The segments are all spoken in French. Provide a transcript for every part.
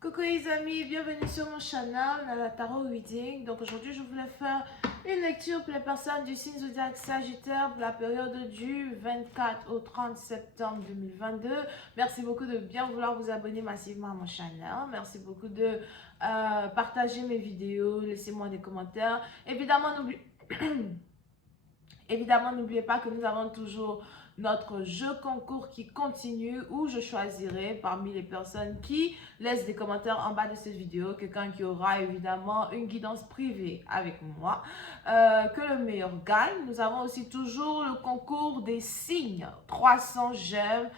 Coucou les amis, bienvenue sur mon canal, la Tarot Reading. Donc aujourd'hui, je voulais faire une lecture pour les personnes du signe zodiaque Sagittaire pour la période du 24 au 30 septembre 2022. Merci beaucoup de bien vouloir vous abonner massivement à mon canal. Merci beaucoup de partager mes vidéos, laissez-moi des commentaires. Évidemment, n'oubliez pas que nous avons toujours notre jeu concours qui continue où je choisirai parmi les personnes qui laissent des commentaires en bas de cette vidéo quelqu'un qui aura évidemment une guidance privée avec moi, que le meilleur gagne. Nous avons aussi toujours le concours des signes, 300 j'aime,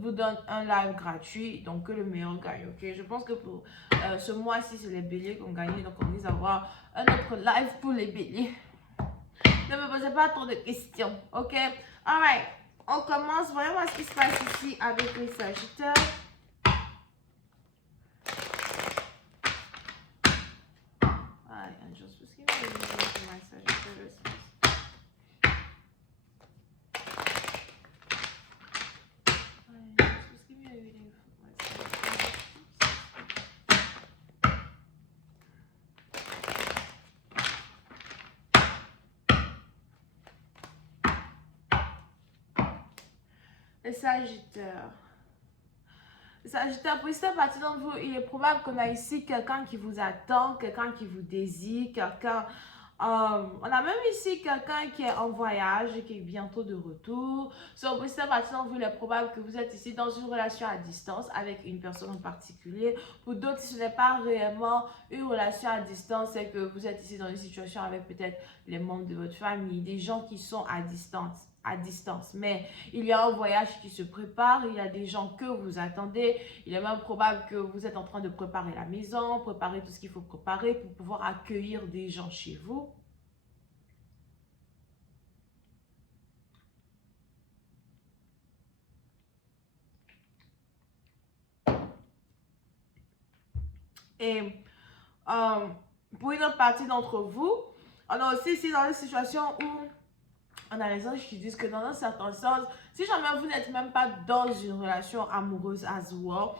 vous donne un live gratuit, donc que le meilleur gagne, ok? Je pense que pour ce mois-ci, c'est les béliers qui ont gagné, donc on risque d'avoir un autre live pour les béliers. Ne me posez pas trop de questions, ok? Alright, on commence. Voyons voir ce qui se passe ici avec les Sagittaires. Alright, angels, please give me a reading for my Sagittarius. Alright, angels, please give me a reading for my Sagittarius. Les Sagittaires. Les Sagittaires, pour cette partie d'entre vous, il est probable qu'on a ici quelqu'un qui vous attend, quelqu'un qui vous désire, quelqu'un... on a même ici quelqu'un qui est en voyage et qui est bientôt de retour. Pour cette partie d'entre vous, il est probable que vous êtes ici dans une relation à distance avec une personne en particulier. Pour d'autres, si ce n'est pas réellement une relation à distance, c'est que vous êtes ici dans une situation avec peut-être les membres de votre famille, des gens qui sont à distance. Mais il y a un voyage qui se prépare, il y a des gens que vous attendez, il est même probable que vous êtes en train de préparer la maison, préparer tout ce qu'il faut préparer pour pouvoir accueillir des gens chez vous. Et pour une autre partie d'entre vous, on a aussi ici dans une situation où on a les anges qui disent que dans un certain sens, si jamais vous n'êtes même pas dans une relation amoureuse as well,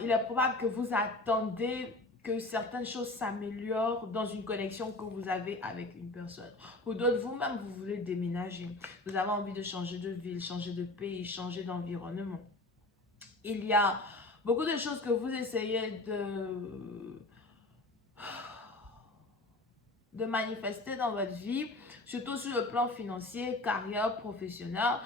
il est probable que vous attendez que certaines choses s'améliorent dans une connexion que vous avez avec une personne. Pour d'autres, vous-même, vous voulez déménager. Vous avez envie de changer de ville, changer de pays, changer d'environnement. Il y a beaucoup de choses que vous essayez de manifester dans votre vie, surtout sur le plan financier, carrière, professionnel.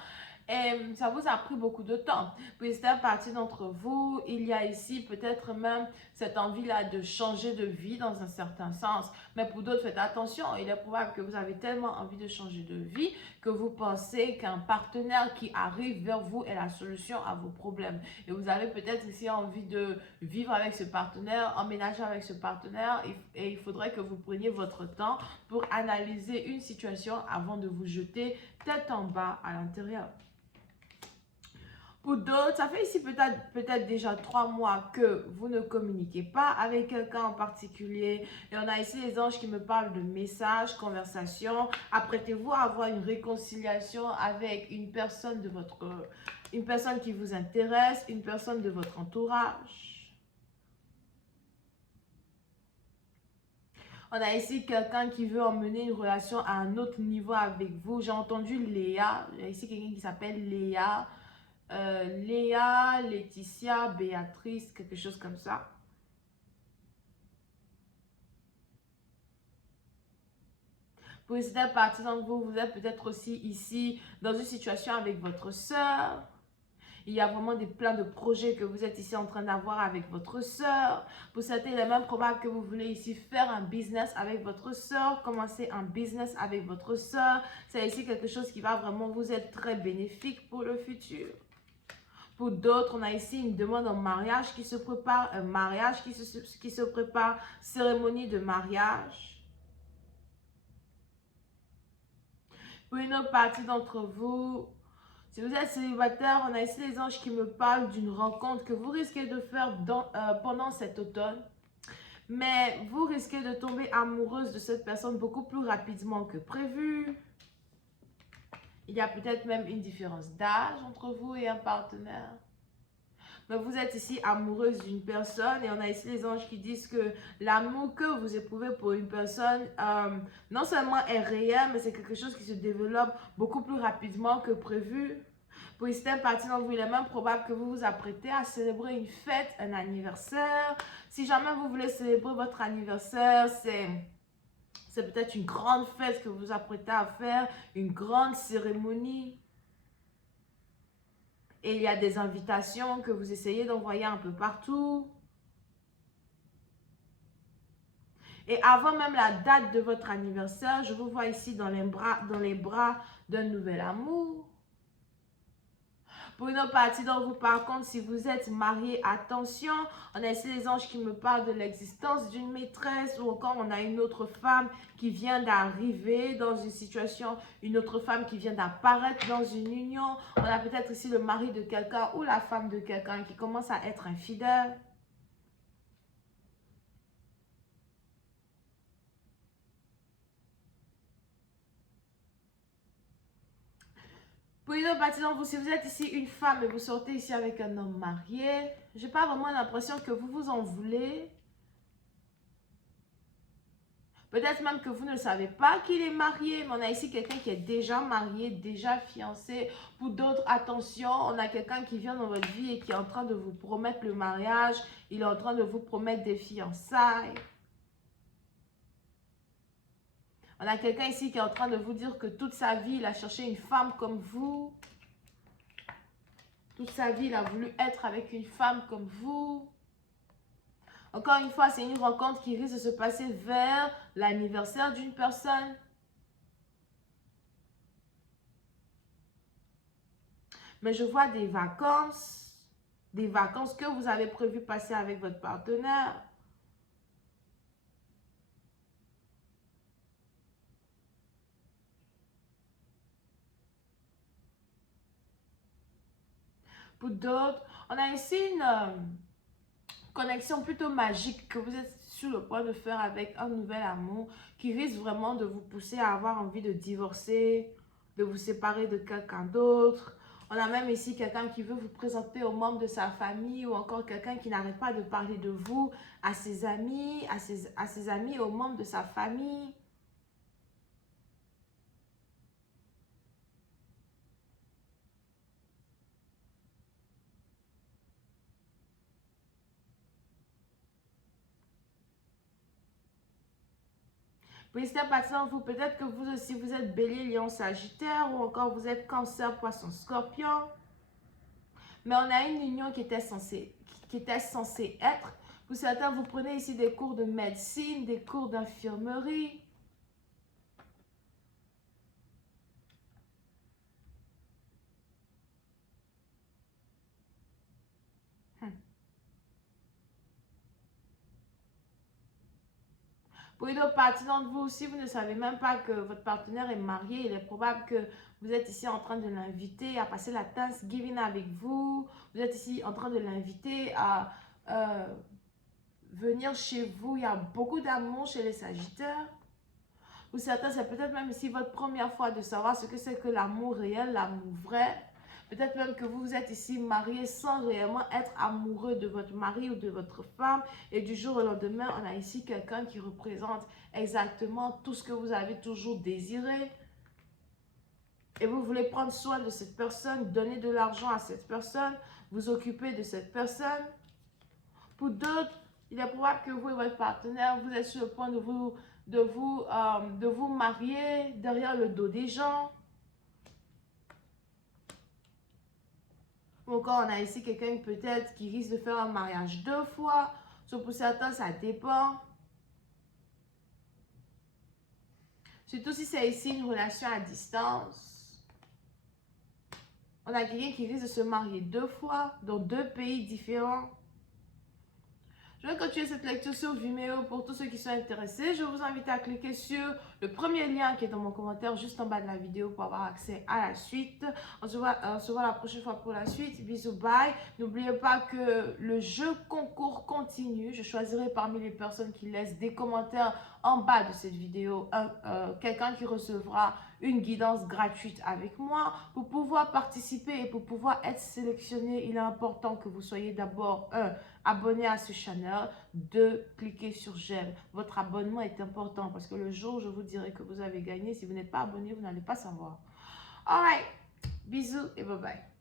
Et ça vous a pris beaucoup de temps. Pour certaines partie d'entre vous, il y a ici peut-être même cette envie-là de changer de vie dans un certain sens. Mais pour d'autres, faites attention. Il est probable que vous avez tellement envie de changer de vie que vous pensez qu'un partenaire qui arrive vers vous est la solution à vos problèmes. Et vous avez peut-être ici envie de vivre avec ce partenaire, emménager avec ce partenaire. Et il faudrait que vous preniez votre temps pour analyser une situation avant de vous jeter tête en bas à l'intérieur. Pour d'autres, ça fait ici peut-être déjà 3 mois que vous ne communiquez pas avec quelqu'un en particulier. Et on a ici les anges qui me parlent de messages, conversations. Apprêtez-vous à avoir une réconciliation avec une personne qui vous intéresse, une personne de votre entourage. On a ici quelqu'un qui veut emmener une relation à un autre niveau avec vous. J'ai entendu Léa. Il y a ici quelqu'un qui s'appelle Léa. Léa, Laetitia, Béatrice, quelque chose comme ça. Pour certaines parties d'entre vous, vous êtes peut-être aussi ici dans une situation avec votre soeur. Il y a vraiment plein de projets que vous êtes ici en train d'avoir avec votre soeur. Pour certains, il est même probable que vous voulez ici faire un business avec votre soeur, commencer un business avec votre soeur. C'est ici quelque chose qui va vraiment vous être très bénéfique pour le futur. Pour d'autres, on a ici une demande en mariage qui se prépare, un mariage qui se prépare, cérémonie de mariage. Pour une autre partie d'entre vous, si vous êtes célibataire, on a ici les anges qui me parlent d'une rencontre que vous risquez de faire pendant cet automne. Mais vous risquez de tomber amoureuse de cette personne beaucoup plus rapidement que prévu. Il y a peut-être même une différence d'âge entre vous et un partenaire. mais vous êtes ici amoureuse d'une personne et on a ici les anges qui disent que l'amour que vous éprouvez pour une personne, non seulement est réel, mais c'est quelque chose qui se développe beaucoup plus rapidement que prévu. Pour certaines parties d'entre vous, il est même probable que vous vous apprêtez à célébrer une fête, un anniversaire. Si jamais vous voulez célébrer votre anniversaire, c'est peut-être une grande fête que vous vous apprêtez à faire, une grande cérémonie. Et il y a des invitations que vous essayez d'envoyer un peu partout. Et avant même la date de votre anniversaire, je vous vois ici dans les bras d'un nouvel amour. Pour une autre partie d'entre vous, par contre, si vous êtes marié, attention, on a ici les anges qui me parlent de l'existence d'une maîtresse ou encore on a une autre femme qui vient d'arriver dans une situation, une autre femme qui vient d'apparaître dans une union. On a peut-être ici le mari de quelqu'un ou la femme de quelqu'un qui commence à être infidèle. Pour une autre partie d'entre vous, si vous êtes ici une femme et vous sortez ici avec un homme marié, j'ai pas vraiment l'impression que vous vous en voulez. Peut-être même que vous ne savez pas qu'il est marié, mais on a ici quelqu'un qui est déjà marié, déjà fiancé. Pour d'autres, attention, on a quelqu'un qui vient dans votre vie et qui est en train de vous promettre le mariage. Il est en train de vous promettre des fiançailles. On a quelqu'un ici qui est en train de vous dire que toute sa vie, il a cherché une femme comme vous. Toute sa vie, il a voulu être avec une femme comme vous. Encore une fois, c'est une rencontre qui risque de se passer vers l'anniversaire d'une personne. Mais je vois des vacances que vous avez prévu passer avec votre partenaire. Pour d'autres, on a ici une connexion plutôt magique que vous êtes sur le point de faire avec un nouvel amour qui risque vraiment de vous pousser à avoir envie de divorcer, de vous séparer de quelqu'un d'autre. On a même ici quelqu'un qui veut vous présenter aux membres de sa famille ou encore quelqu'un qui n'arrête pas de parler de vous à ses amis, à ses amis, aux membres de sa famille. Puis c'est partant, vous, peut-être que vous aussi, vous êtes Bélier, Lion, Sagittaire ou encore vous êtes Cancer, Poisson, Scorpion. Mais on a une union qui était censée être. Pour certains, vous prenez ici des cours de médecine, des cours d'infirmerie. Pour une autre partie d'entre vous, si vous ne savez même pas que votre partenaire est marié, il est probable que vous êtes ici en train de l'inviter à passer la Thanksgiving avec vous. Vous êtes ici en train de l'inviter à venir chez vous. Il y a beaucoup d'amour chez les Sagittaires. Pour certains, c'est peut-être même ici votre première fois de savoir ce que c'est que l'amour réel, l'amour vrai. Peut-être même que vous êtes ici marié sans réellement être amoureux de votre mari ou de votre femme. Et du jour au lendemain, on a ici quelqu'un qui représente exactement tout ce que vous avez toujours désiré. Et vous voulez prendre soin de cette personne, donner de l'argent à cette personne, vous occuper de cette personne. Pour d'autres, il est probable que vous et votre partenaire, vous êtes sur le point de vous marier derrière le dos des gens. Ou encore, on a ici quelqu'un peut-être qui risque de faire un mariage 2 fois. Sauf pour certains, ça dépend. Surtout si c'est ici une relation à distance. On a quelqu'un qui risque de se marier 2 fois dans 2 pays différents. Je vais continuer cette lecture sur Vimeo pour tous ceux qui sont intéressés. Je vous invite à cliquer sur le premier lien qui est dans mon commentaire juste en bas de la vidéo pour avoir accès à la suite. On se voit la prochaine fois pour la suite. Bisous, bye. N'oubliez pas que le jeu concours continue. Je choisirai parmi les personnes qui laissent des commentaires en bas de cette vidéo quelqu'un qui recevra une guidance gratuite avec moi. Pour pouvoir participer et pour pouvoir être sélectionné, il est important que vous soyez d'abord, abonné à ce channel, 2, cliquez sur j'aime. Votre abonnement est important parce que le jour où je vous dirai que vous avez gagné, si vous n'êtes pas abonné, vous n'allez pas savoir. Alright, bisous et bye bye.